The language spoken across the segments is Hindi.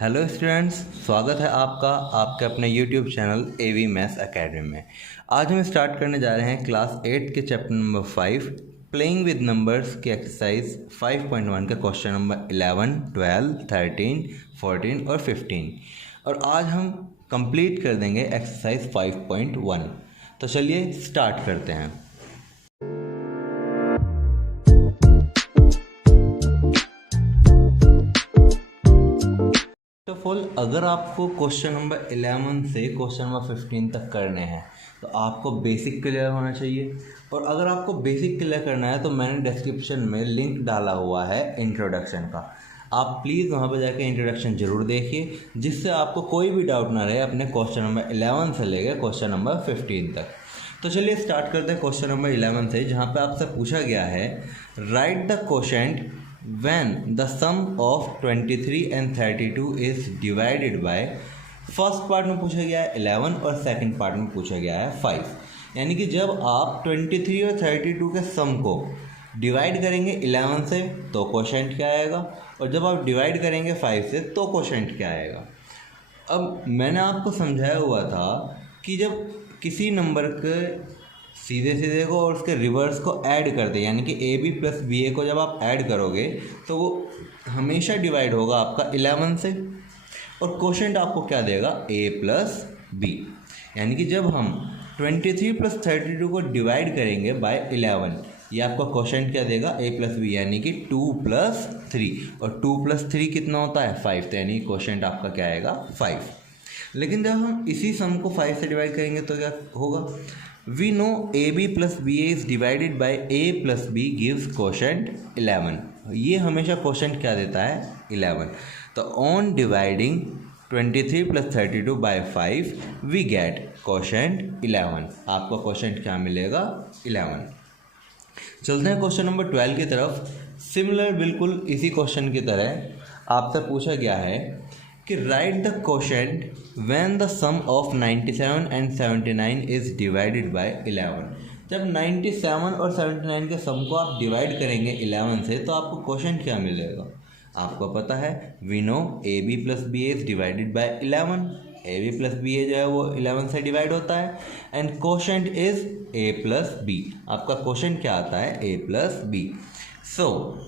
हेलो स्टूडेंट्स, स्वागत है आपका आपके अपने YouTube channel AV maths academy में। आज हम स्टार्ट करने जा रहे हैं क्लास 8 के chapter number 5 playing with numbers की एक्सरसाइज 5.1 का क्वेश्चन नंबर 11, 12, 13, 14 और 15। और आज हम कंप्लीट कर देंगे एक्सरसाइज 5.1। तो चलिए स्टार्ट करते हैं। अगर आपको क्वेश्चन नंबर 11 से क्वेश्चन नंबर 15 तक करने हैं तो आपको बेसिक क्लियर होना चाहिए। और अगर आपको बेसिक क्लियर करना है तो मैंने डिस्क्रिप्शन में लिंक डाला हुआ है इंट्रोडक्शन का, आप प्लीज़ वहां पर जाकर इंट्रोडक्शन ज़रूर देखिए, जिससे आपको कोई भी डाउट ना रहे अपने क्वेश्चन नंबर 11 से लेकर क्वेश्चन नंबर 15 तक। तो चलिए स्टार्ट करते हैं क्वेश्चन नंबर 11 से, जहाँ पे आपसे पूछा गया है right the quotient when the sum of 23 and 32 is divided by, first part में पूछा गया है 11 और सेकंड पार्ट में पूछा गया है 5। यानी कि जब आप 23 और 32 के सम को डिवाइड करेंगे 11 से तो क्वोशेंट क्या आएगा, और जब आप डिवाइड करेंगे 5 से तो क्वोशेंट क्या आएगा। अब मैंने आपको समझाया हुआ था कि जब किसी नंबर के सीधे सीधे को और उसके रिवर्स को ऐड कर दे, यानी कि A b plus b A को जब आप ऐड करोगे तो वो हमेशा डिवाइड होगा आपका 11 से, और क्वोशेंट आपको क्या देगा ए प्लस बी। यानी कि जब हम 23 प्लस 32 को डिवाइड करेंगे बाय 11, ये आपका क्वोशेंट क्या देगा ए प्लस बी, यानी कि 2 प्लस 3, और 2 प्लस 3 कितना होता है 5, तो यानी क्वोशेंट आपका क्या आएगा 5। लेकिन जब हम इसी सम को 5 से डिवाइड करेंगे तो क्या होगा, we know ab plus ba is divided by a plus b gives quotient 11। ये हमेशा क्वोशेंट क्या देता है 11। तो on dividing 23 plus 32 by 5 we get quotient 11। आपको क्वोशेंट क्या मिलेगा 11। चलते हैं क्वेश्चन नंबर 12 की तरफ। सिमिलर बिल्कुल इसी क्वेश्चन की तरह आपसे पूछा गया है कि write the quotient when the sum of 97 and 79 is divided by 11। जब 97 और 79 के सम को आप डिवाइड करेंगे 11 से तो आपको क्वोशेंट क्या मिलेगा। आपको पता है we know A b plus b A is divided by 11। A b plus b ए जो है वो 11 से डिवाइड होता है, and quotient is a plus b. आपका क्वोशेंट क्या आता है a plus b. So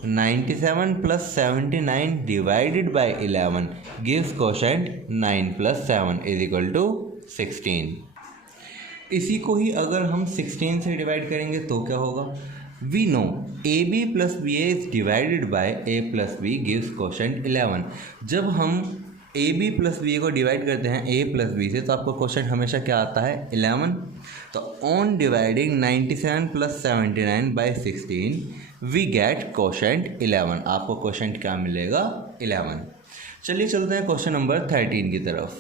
97 plus 79 divided by 11 gives quotient 9 plus 7 is equal to 16। इसी को ही अगर हम 16 से डिवाइड करेंगे तो क्या होगा, we know AB plus BA is divided by A plus B gives quotient 11। जब हम AB प्लस बी को डिवाइड करते हैं A प्लस बी से तो आपको क्वोशेंट हमेशा क्या आता है 11। तो on dividing 97 plus 79 by 16 we get quotient 11। आपको क्वोशेंट क्या मिलेगा 11। चलिए चलते हैं क्वेश्चन नंबर 13 की तरफ।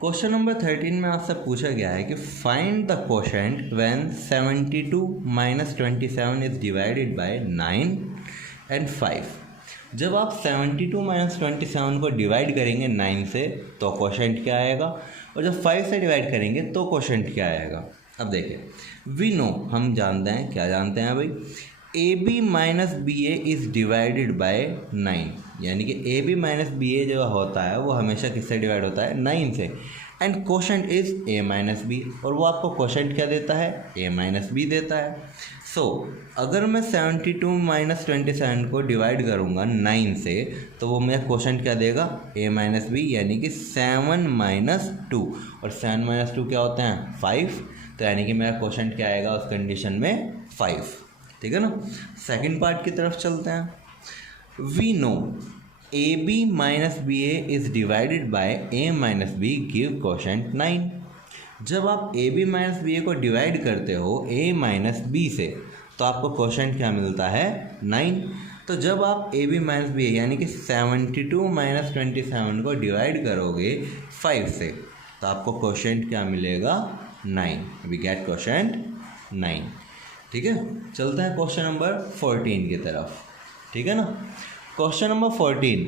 क्वेश्चन नंबर 13 में आपसे पूछा गया है कि find the quotient when 72 minus 27 is divided by 9 and 5। जब आप 72 माइनस 27 को डिवाइड करेंगे 9 से तो क्वोशेंट क्या आएगा, और जब 5 से डिवाइड करेंगे तो क्वोशेंट क्या आएगा। अब देखिए वी नो, हम जानते हैं, क्या जानते हैं भाई, A B minus B A is divided by 9। यानी कि ए बी माइनस बी ए जो होता है वो हमेशा किससे डिवाइड होता है 9 से, and quotient is A minus B, और वो आपको क्वोशेंट क्या देता है ए माइनस बी देता है। सो अगर मैं 72 माइनस 27 को डिवाइड करूँगा 9 से तो वो मेरा क्वोशेंट क्या देगा ए माइनस बी, यानी कि 7 माइनस 2, और 7 माइनस 2 क्या होते हैं 5। तो यानी कि मेरा क्वोशेंट क्या आएगा उस कंडीशन में 5। ठीक है ना। सेकंड पार्ट की तरफ चलते हैं। We know A B minus B A is divided by A minus B give quotient 9। जब आप A B minus B A को डिवाइड करते हो ए माइनस बी से तो आपको क्वोशेंट क्या मिलता है 9। तो जब आप ए बी माइनस बी ए यानी कि 72 माइनस 27 को डिवाइड करोगे 5 से तो आपको क्वोशेंट क्या मिलेगा 9। We get quotient 9। ठीक है। चलते हैं क्वेश्चन नंबर 14 की तरफ। ठीक है ना। Question number 14,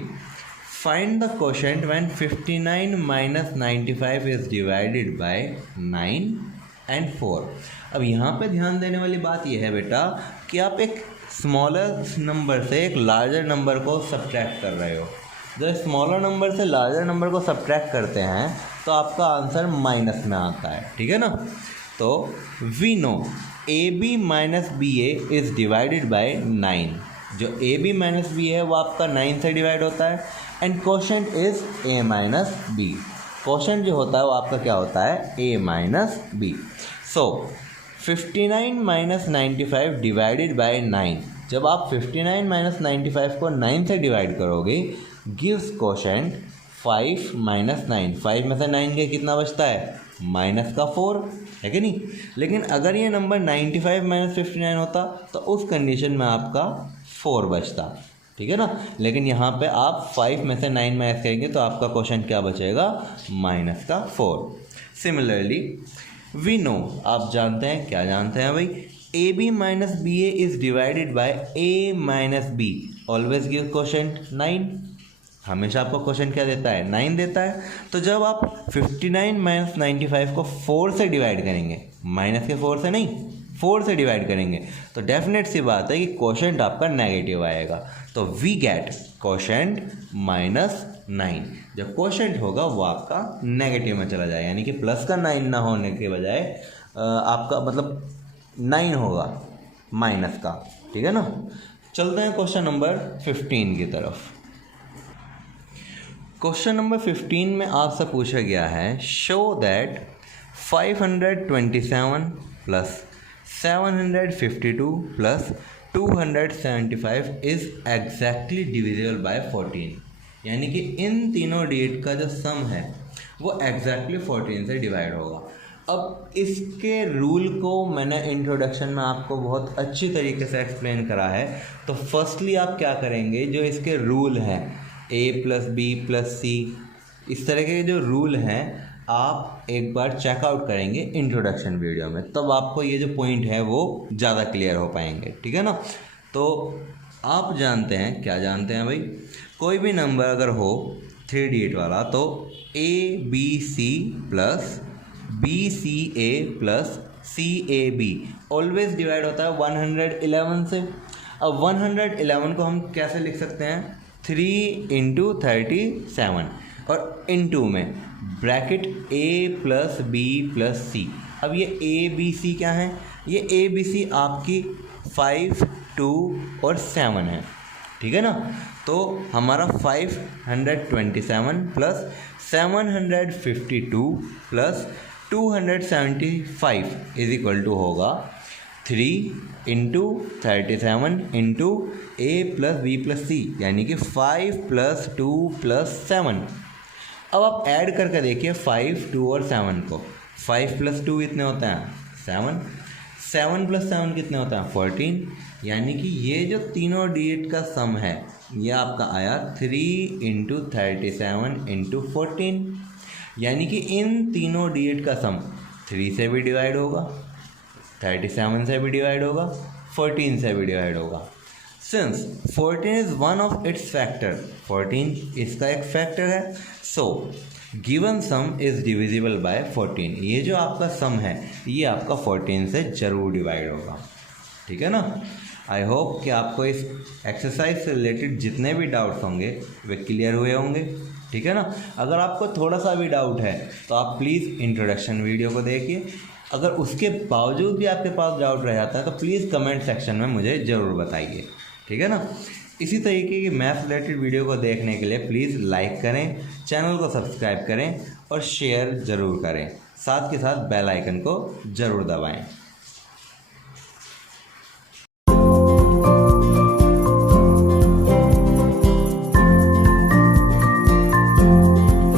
find the quotient when 59 minus 95 is divided by 9 and 4। अब यहाँ पे ध्यान देने वाली बात यह है बेटा कि आप एक स्मॉलर नंबर से एक लार्जर नंबर को सब्ट्रैक्ट कर रहे हो। जब स्मॉलर नंबर से लार्जर नंबर को सब्ट्रैक्ट करते हैं तो आपका आंसर माइनस में आता है, ठीक है ना। तो we know A B minus B A is divided by 9। जो ए बी माइनस बी है वो आपका 9 से डिवाइड होता है। And quotient is A minus b. Quotient जो होता है वो आपका क्या होता है, a minus b. So 59 minus 95 divided by 9। जब आप 59 माइनस 95 को 9 से डिवाइड करोगे गिव्स कोशेंट 5 माइनस 9। 5 में से 9 के कितना बचता है, माइनस का 4, है कि नहीं। लेकिन अगर ये नंबर 95 माइनस 59 होता तो उस कंडीशन में आपका 4 बचता, ठीक है ना। लेकिन यहाँ पे आप 5 में से 9 माइनस करेंगे तो आपका क्वेश्चन क्या बचेगा, माइनस का 4। सिमिलरली वी नो, आप जानते हैं, क्या जानते हैं भाई, A B minus B A is divided by A minus B always give question 9। हमेशा आपको क्वेश्चन क्या देता है, 9 देता है। तो जब आप 59 माइनस 95 को 4 से डिवाइड करेंगे, माइनस के 4 से नहीं, 4 से डिवाइड करेंगे, तो डेफिनेट सी बात है कि क्वोशेंट आपका नेगेटिव आएगा। तो वी गेट क्वोशेंट -9। जब क्वोशेंट होगा वो आपका नेगेटिव में चला जाएगा, यानी कि प्लस का 9 ना होने के बजाय आपका मतलब 9 होगा माइनस का, ठीक है ना। चलते हैं क्वेश्चन नंबर 15 की तरफ। क्वेश्चन नंबर 15 में आपसे पूछा गया है, show that 527 plus 752 plus 275 is exactly divisible by 14। यानी कि इन तीनों डिजिट का जो सम है वो एग्जैक्टली 14 से डिवाइड होगा। अब इसके रूल को मैंने इंट्रोडक्शन में आपको बहुत अच्छी तरीके से एक्सप्लेन करा है। तो फर्स्टली आप क्या करेंगे, जो इसके रूल हैं a प्लस बी प्लस सी, इस तरह के जो रूल हैं आप एक बार चेकआउट करेंगे इंट्रोडक्शन वीडियो में, तब आपको ये जो पॉइंट है वो ज़्यादा क्लियर हो पाएंगे, ठीक है ना। तो आप जानते हैं, क्या जानते हैं भाई, कोई भी नंबर अगर हो 3 डिजिट वाला तो A B C plus B C A plus C A B always divide होता है 111 से। अब 111 को हम कैसे लिख सकते हैं, 3 × 37 और इनटू में bracket a plus b plus c. अब ये a b c क्या है, ये a b c आपकी 5, 2 और 7 है, ठीक है ना। तो हमारा 527 plus 752 plus 275 is equal to होगा 3 × 37 into a plus b plus c, यानी कि 5 प्लस 2 प्लस 7। अब आप ऐड करके देखिए 5, 2 और 7 को। 5 प्लस 2 कितने होते हैं, 7। 7 प्लस 7 कितने होते हैं, 14। यानी कि ये जो तीनों डिजिट का सम है ये आपका आया 3 × 37 इंटू 14। यानी कि इन तीनों डिजिट का सम 3 से भी डिवाइड होगा, 37 से भी डिवाइड होगा, 14 से भी डिवाइड होगा। Since 14 is one of its factor, 14 इसका एक फैक्टर है, so given some is divisible by 14। ये जो आपका सम है ये आपका 14 से जरूर डिवाइड होगा, ठीक है ना। आई होप कि आपको इस एक्सरसाइज से रिलेटेड जितने भी डाउट्स होंगे वे क्लियर हुए होंगे, ठीक है ना। अगर आपको थोड़ा सा भी डाउट है तो आप प्लीज़ इंट्रोडक्शन वीडियो को देखिए। अगर उसके बावजूद भी आपके पास डाउट रह जाता है तो प्लीज़ कमेंट सेक्शन में मुझे ज़रूर बताइए, ठीक है ना। इसी तरीके की मैथ रिलेटेड वीडियो को देखने के लिए प्लीज़ लाइक करें, चैनल को सब्सक्राइब करें और शेयर ज़रूर करें, साथ के साथ बेल आइकन को ज़रूर दबाएं।